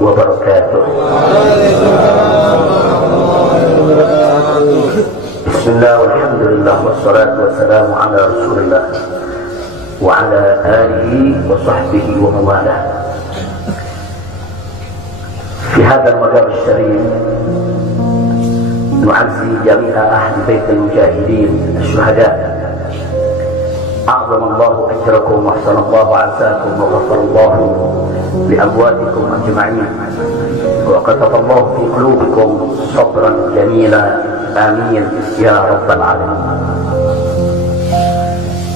wabarakatuh. Bismillah, walhamdulillah, wassalatu wassalamu ala rasulillah wa ala alihi wa sahbihi wa mawalah. Fi hadha al-madar al-sharif nu'azzi jami'a ahli bait al-mujahidin al-shuhada. أعظم الله أجركم وأحسن الله عساكم وغفر الله لأمواتكم أجمعين وكتب الله في قلوبكم صبرا جميلا آمين يا رب العالمين.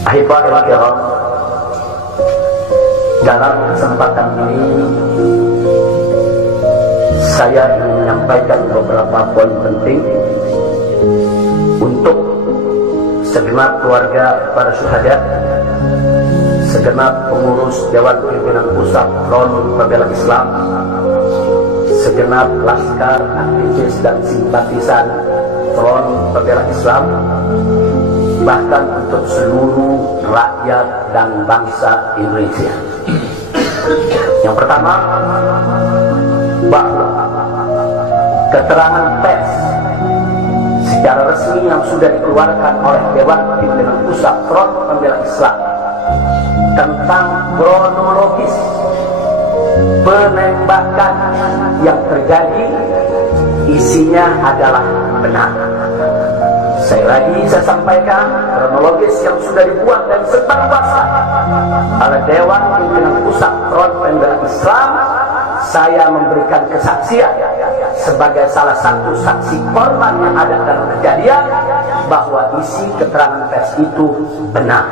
Ahibba'i al-kiram, dalam kesempatan ini saya ingin menyampaikan beberapa poin penting untuk segenap keluarga para syuhada, segenap pengurus Dewan Pimpinan Pusat Front Pembela Islam, segenap laskar, aktivis dan simpatisan Front Pembela Islam, bahkan untuk seluruh rakyat dan bangsa Indonesia. Yang pertama, bahwa keterangan pers secara resmi yang sudah dikeluarkan oleh Dewan Pimpinan Pusat Front Pembela Islam tentang kronologis penembakan yang terjadi isinya adalah benar. Saya sampaikan kronologis yang sudah dibuat dan sebarluaskan oleh Dewan Pimpinan Pusat Front Pembela Islam. Saya memberikan kesaksian sebagai salah satu saksi korban yang ada dalam kejadian bahwa isi keterangan pers itu benar.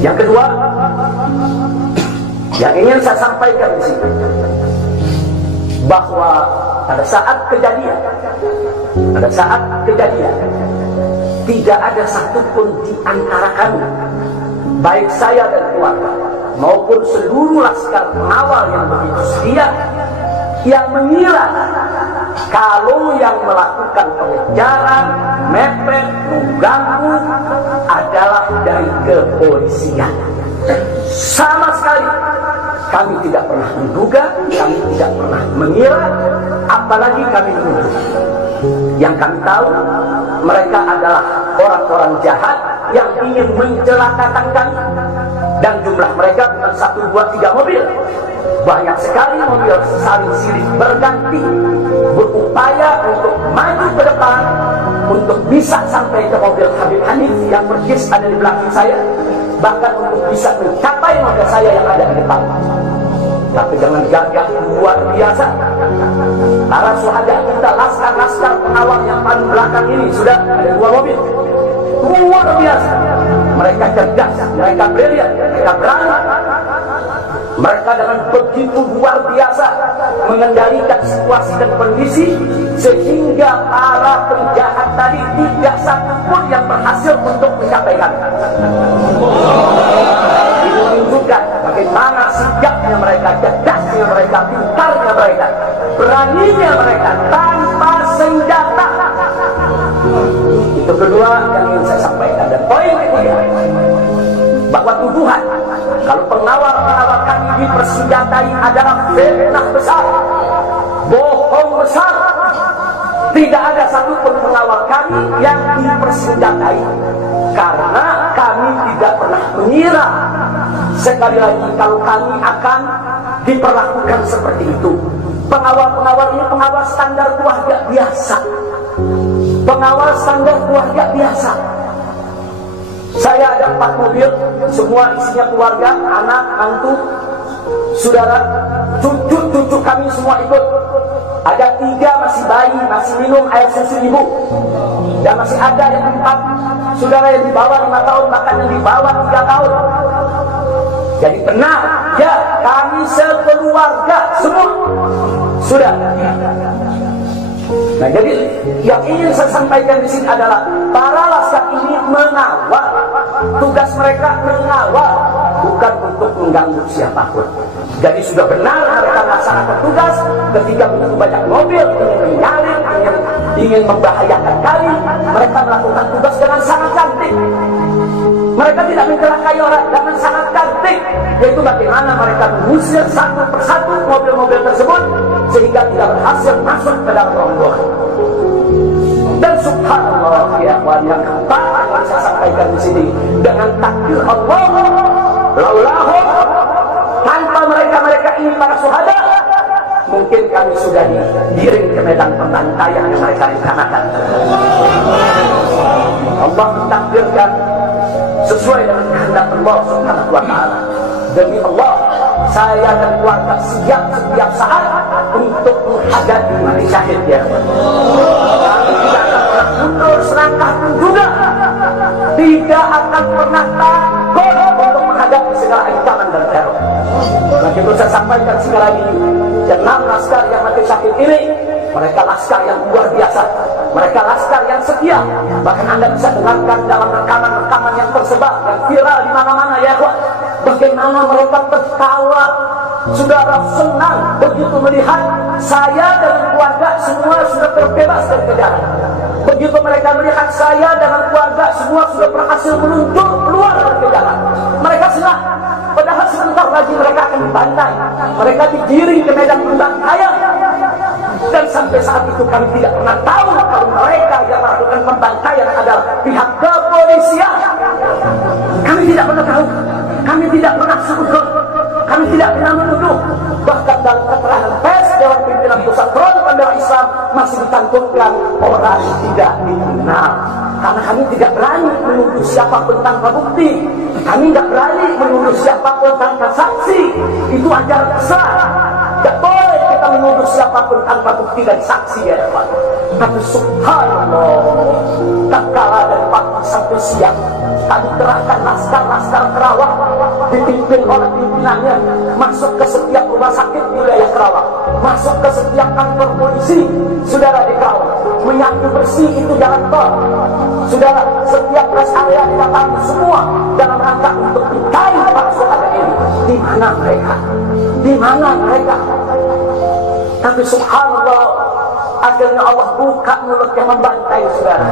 Yang kedua, yang ingin saya sampaikan di sini, bahwa pada saat kejadian tidak ada satupun di antara kami, baik saya dan keluarga maupun seluruh laskar pengawal yang begitu setia, yang mengira kalau yang melakukan pengejaran, mepet, mengganggu adalah dari kepolisian. Sama sekali kami tidak pernah menduga, kami tidak pernah mengira, apalagi kami menuduh. Yang kami tahu, mereka adalah orang-orang jahat yang ingin mencelakakan kami. Dan jumlah mereka bukan 1, 2, 3 mobil. Banyak sekali mobil saling silih berganti, berupaya untuk maju ke depan, untuk bisa sampai ke mobil Habib Hanif yang persis ada di belakang saya, bahkan untuk bisa mencapai mobil saya yang ada di depan. Tapi dengan gagah luar biasa, para syuhada kita, laskar-laskar pengawal yang paling belakang ini sudah ada 2 mobil. Luar biasa. Mereka cerdas, mereka brilian, mereka berani. Mereka dengan begitu luar biasa mengendalikan situasi dan kondisi, sehingga para penjahat tadi tidak satupun yang berhasil untuk mencapaikan. Ini menunjukkan bagaimana sigapnya mereka, cerdasnya mereka, pintarnya mereka, beraninya mereka tanpa senjata. Itu kedua yang ingin saya sampaikan. Dan poin ketiga, bahwa tuduhan kalau pengawal-pengawal kami dipersenjatai adalah fitnah besar, bohong besar. Tidak ada satupun pengawal kami yang dipersenjatai, karena kami tidak pernah mengira sekali lagi kalau kami akan diperlakukan seperti itu. Pengawal-pengawal ini pengawal standar keluarga biasa, pengawal standar keluarga biasa. Saya ada 4 mobil, semua isinya keluarga, anak, mantu, saudara, cucu kami semua ikut. Ada 3 masih bayi, masih minum air susu ibu, dan masih ada yang 4 saudara yang di bawah 5 tahun, bahkan yang di bawah 3 tahun. Jadi benar, ya, kami sekeluarga semua sudah. Nah, jadi yang ingin saya sampaikan di sini adalah para laskar ini mengawal, tugas mereka mengawal, bukan untuk mengganggu siapapun. Jadi sudah benar mereka melaksanakan tugas. Ketika begitu banyak mobil ingin menyalip, ingin membahayakan kami, mereka melakukan tugas dengan sangat cantik. Mereka tidak mencelakai orang dengan sangat cantik, yaitu bagaimana mereka mengusir satu persatu mobil-mobil tersebut sehingga tidak berhasil masuk ke dalam rombongan. Dan subhanallah ya kawan, yang keempat yang saya sampaikan di sini, dengan takdir Allah, laulahum, tanpa mereka ini para syuhada, mungkin kami sudah digiring ke medan pembantaian yang mereka rencanakan. Allah mentakdirkan sesuai dengan kehendak Allah Subhanahu wa ta'ala. Demi Allah, saya dan keluarga siap setiap saat untuk menghadapi mati syahid ya. Kami tidak akan pernah mundur selangkah pun juga, tidak akan pernah takut untuk menghadapi segala ancaman dan teror. Maka itu saya sampaikan sekali lagi, 6 laskar yang mati syahid ini, mereka laskar yang luar biasa, mereka laskar yang setia. Bahkan Anda bisa dengarkan dalam rekaman-rekaman yang tersebar, yang viral di mana-mana ya kawan, bagaimana mereka tertawa, saudara senang begitu melihat saya dan keluarga semua sudah terbebas dari kejaran. Begitu mereka melihat saya dan keluarga semua sudah berhasil meluncur keluar dari kejaran, mereka senang. Padahal sebentar lagi mereka akan dibantai, mereka digiring ke medan pembantaian. Dan sampai saat itu kami tidak pernah tahu kalau mereka yang melakukan pembantaian adalah pihak kepolisian. Kami tidak pernah tahu, kami tidak pernah sekutu, kami tidak pernah menuduh. Bahkan dalam keterangan pers Dewan Pimpinan Pusat Front Pembela Islam masih dicantumkan orang tidak dikenal. Karena kami tidak berani menuduh siapapun tanpa bukti, kami tidak berani menuduh siapapun tanpa saksi. Itu ajaran besar. Tidak boleh kita menuduh siapapun tanpa bukti dan saksi ya Pak. Tapi subhanallah, tak kalah dari pagi sampai siang kami kerahkan laskar-laskar Kerawang dipimpin oleh pimpinannya masuk ke setiap rumah sakit di wilayah Kerawang, masuk ke setiap kantor polisi saudara di Kerawang, menyapu bersih itu jalan tol saudara, setiap rest area didatangi semua dalam rangka untuk mencari para syuhada ini. Di mana mereka? Di mana mereka? Tapi subhanallah, akhirnya Allah buka mulut yang membantai saudara.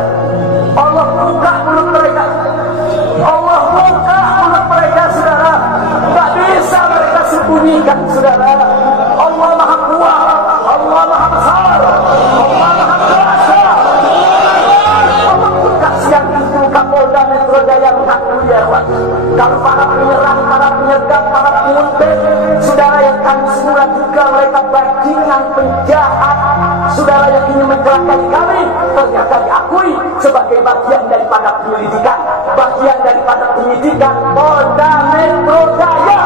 Allah buka mulut mereka. Allah buka mulut mereka saudara. Tak bisa mereka sembunyikan saudara. Allah maha kuat, Allah maha besar, Allah maha kuasa. Allah buka siang itu Kapolda Metro Jaya mengakui ya kawan, kalau para penyerang, para penyergap, para penguntit saudara yang kami semula juga mereka bajingan penjahat saudara yang ingin mencelakai kami, ternyata diakui sebagai bagian daripada penyelidikan, bagian daripada penyidikan Polda Metro Jaya.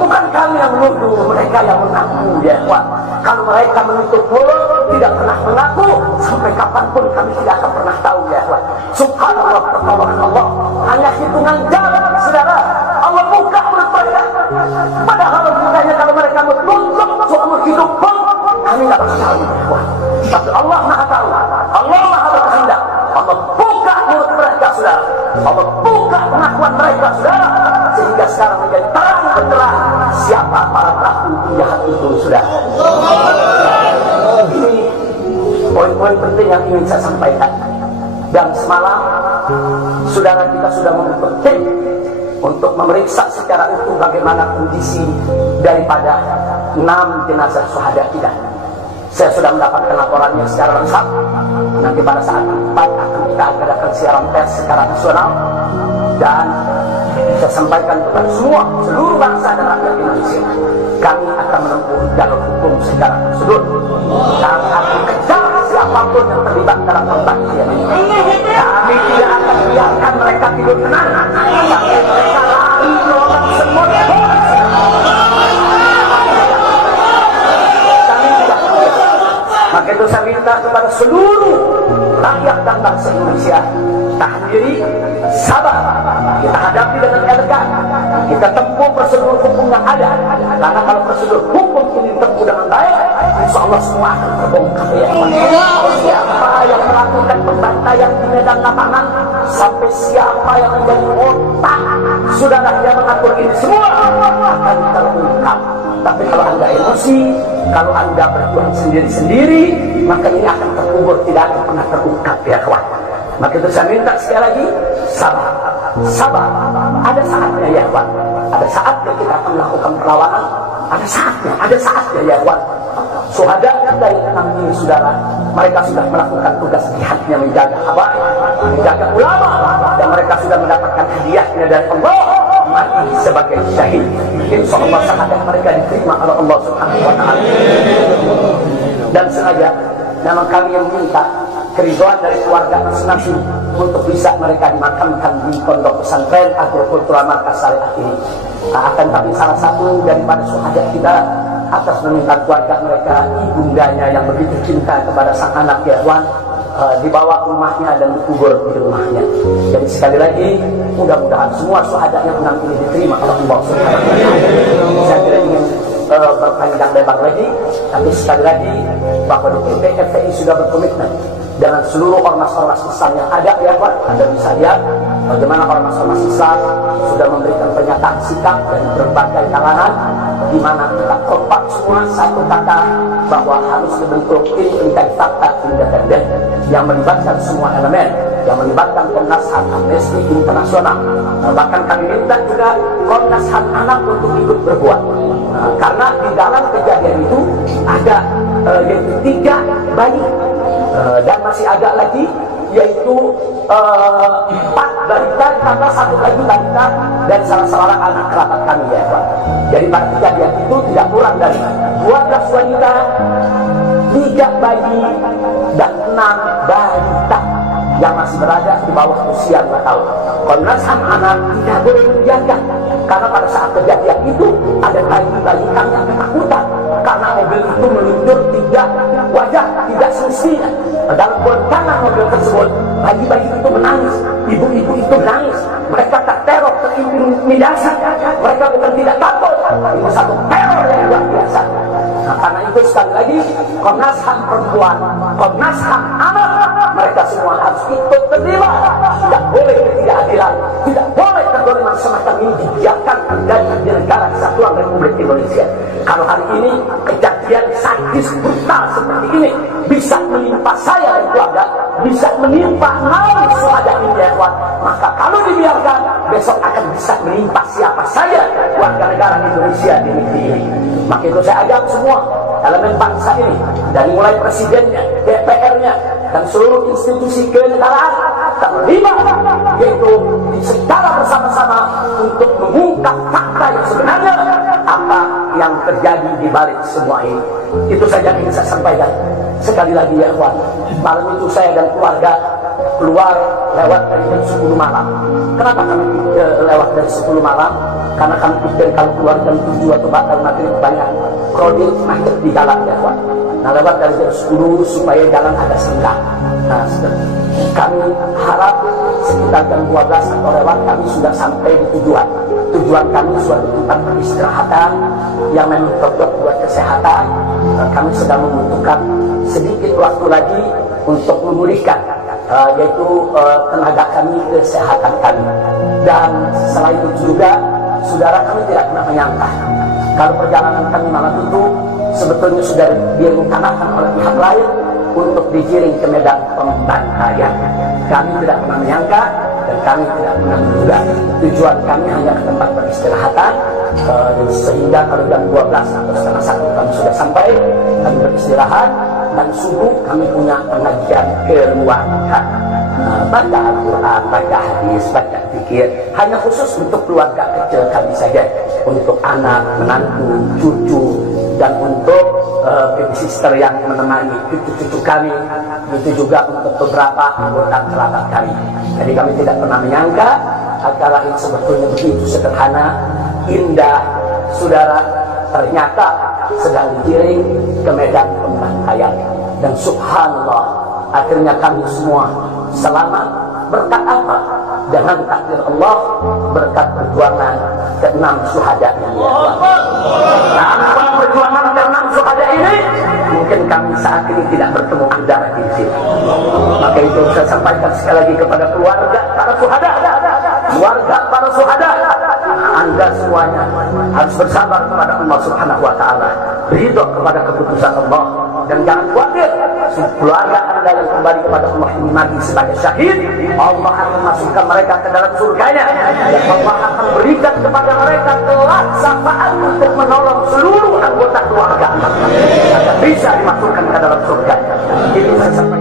Bukan kami yang menuduh, mereka yang mengaku ya kawan. Kalau mereka menutup mulut, tidak pernah mengaku, sampai kapanpun kami tidak akan pernah tahu ya kawan. Subhanallah, pertolongan Allah hanya hitungan jam saudara. Allah buka mulut mereka, padahal bukannya kalau mereka menutup seumur hidup pun kami tidak bakal tahu ya kawan. Tapi Allah maha tahu, Allah maha berkehendak. Allah buka mulut mereka saudara, Allah buka pengakuan mereka saudara, sehingga sekarang menjadi terang benderang siapa para pelaku penjahat itu saudara. Ini poin-poin penting yang ingin saya sampaikan. Dan semalam saudara kita sudah membentuk tim untuk memeriksa secara utuh bagaimana kondisi daripada 6 jenazah syuhada kita. Saya sudah mendapatkan laporannya secara lengkap. Nanti pada saat keempat akan kita adakan siaran pers secara nasional, dan saya sampaikan kepada semua seluruh bangsa dan rakyat Indonesia, kami akan menempuh jalur hukum secara prosedur. Kami akan kejar siapapun yang terlibat dalam pembantaian ini. Kami tidak akan biarkan mereka tidur tenang sampai mereka lari lorong semut. Maka itu saya minta kepada seluruh rakyat dan bangsa Indonesia, tahan diri, sabar, kita hadapi dengan elegan, kita tempuh prosedur hukum yang ada. Karena kalau prosedur hukum ini ditempuh dengan baik, insya Allah semua akan terbongkar ya. Siapa yang melakukan pembantaian di medan lapangan, sampai siapa yang menjadi otak saudara yang mengatur ini, semua akan terungkap. Tapi kalau Anda emosi, kalau Anda berjuang sendiri-sendiri, maka ini akan terkubur, tidak akan pernah terungkap ya kawan. Maka itu saya minta sekali lagi, sabar. sabar. Ada saatnya ya kawan. Ada saatnya kita akan melakukan perlawanan. Ada saatnya ya kawan. Syuhada dari 6 ini saudara, mereka sudah melakukan tugas jihadnya, menjaga habaib, menjaga ulama, dan mereka sudah mendapatkan hadiahnya dari Allah, mati sebagai syahid. Insya Allah syahadat mereka diterima oleh Allah Subhanahu wa Ta'ala. Dan sengaja memang kami yang minta keridhaan dari keluarga masing-masing untuk bisa mereka dimakamkan di pondok pesantren Agrokultural Markas Syariah ini. Akan tapi salah satu daripada syuhada kita atas meminta keluarga mereka, ibundanya yang begitu cinta kepada sang anak ya Wan, dibawa ke rumahnya dan dikubur di rumahnya. Jadi sekali lagi mudah-mudahan semua syuhada yang menang ini diterima oleh Allah Subhanahu wa Ta'ala. Saya tidak ingin berpanjang lebar lagi, tapi sekali lagi bahwa DPP FPI sudah berkomitmen dengan seluruh ormas-ormas Islam yang ada ya Wan. Anda bisa lihat bagaimana ormas-ormas Islam sudah memberikan pernyataan sikap dari berbagai kalangan, di mana kita kompak semua satu kata bahwa harus dibentuk tim pencari fakta independen yang melibatkan semua elemen, yang melibatkan Komnas HAM, Amnesty Internasional. Bahkan kami minta juga Komnas HAM anak untuk ikut berbuat, karena di dalam kejadian itu ada yaitu 3 bayi dan masih agak lagi yaitu 4 balita, karena 1 lagi balita dan salah seorang anak kerabat kami ya Pak. Jadi pada kejadian itu tidak kurang dari 12 wanita, 3 bayi dan 6 balita yang masih berada di bawah usia 2 tahun. Komnas HAM anak tidak boleh membiarkan, karena pada saat kejadian itu ada bayi-bayi kami yang ketakutan karena mobil itu meluncur tidak wajar, tidak semestinya. Dalam goncangan mobil tersebut, bayi-bayi itu menangis, ibu-ibu itu menangis, mereka terteror, terintimidasi, mereka bukan tidak takut, itu satu teror yang luar biasa. Nah, karena itu sekali lagi Komnas HAM perempuan, Komnas HAM anak, mereka semua harus ikut terlibat. Tidak boleh ketidakadilan, tidak boleh kezaliman semacam ini dibiarkan terjadi di negara kesatuan Republik Indonesia. Kalau hari ini kejadian sadis brutal seperti ini bisa menimpa saya dan keluarga, bisa menimpa 6 syuhada ini ya kawan, maka kalau dibiarkan besok akan bisa menimpa siapa saja warga negara Indonesia di negeri ini. Maka itu saya ajak semua elemen bangsa ini, dari mulai presidennya, DPR-nya, dan seluruh institusi kenegaraan terlibat, yaitu secara bersama-sama untuk mengungkap fakta yang sebenarnya, apa yang terjadi di balik semua ini. Itu saja yang ingin saya sampaikan. Sekali lagi ya kawan, malam itu saya dan keluarga keluar lewat dari jam 10 malam. Kenapa kami lewat dari 10 malam? Karena kami pikir kalau keluar jam 7 atau bahkan maghrib banyak crowding, macet di jalan ya kawan. Nah, lewat dari jam 10 supaya jalan agak senggang. Nah, kami harap sekitar jam 12 atau lewat kami sudah sampai di tujuan. Tujuan kami suatu tempat peristirahatan yang memang cocok buat kesehatan. Kami sedang membutuhkan sedikit waktu lagi untuk memulihkan yaitu tenaga kami, kesehatan kami. Dan selain itu juga, saudara, kami tidak pernah menyangka kalau perjalanan kami malam itu sebetulnya sudah direncanakan oleh pihak lain untuk digiring ke medan pembantaian. Kami tidak pernah menyangka dan kami tidak pernah menduga. Tujuan kami hanya ke tempat peristirahatan, sehingga kalau jam 12 atau setengah 1 kami sudah sampai, kami beristirahat, dan subuh kami punya pengajian keluarga, baca Al-Quran, baca hadis, baca zikir, hanya khusus untuk keluarga kecil kami saja, untuk anak, menantu, cucu, dan untuk baby sister yang menemani cucu-cucu kami, itu juga untuk beberapa anggota kerabat kami. Jadi kami tidak pernah menyangka acara yang sebetulnya begitu sederhana, indah, saudara, ternyata sedang digiring ke medan pembantaian. Dan subhanallah, akhirnya kami semua selamat. Berkat apa? Dengan takdir Allah, berkat perjuangan ke-6 syuhada ini. Tanpa perjuangan ke-6 syuhada ini, mungkin kami saat ini tidak bertemu udara di sini. Maka itu saya sampaikan sekali lagi kepada keluarga para syuhada, keluarga para syuhada, Anda semuanya harus bersabar kepada Allah Subhanahu wa Ta'ala, ridho kepada keputusan Allah, Dan jangan khawatir, keluarga anda yang kembali kepada Allah ini mati sebagai syahid, Allah akan masukkan mereka ke dalam surganya, dan Allah akan berikan kepada mereka kelak syafaat untuk menolong seluruh anggota keluarga agar bisa dimasukkan ke dalam surga. Itu saya sampaikan.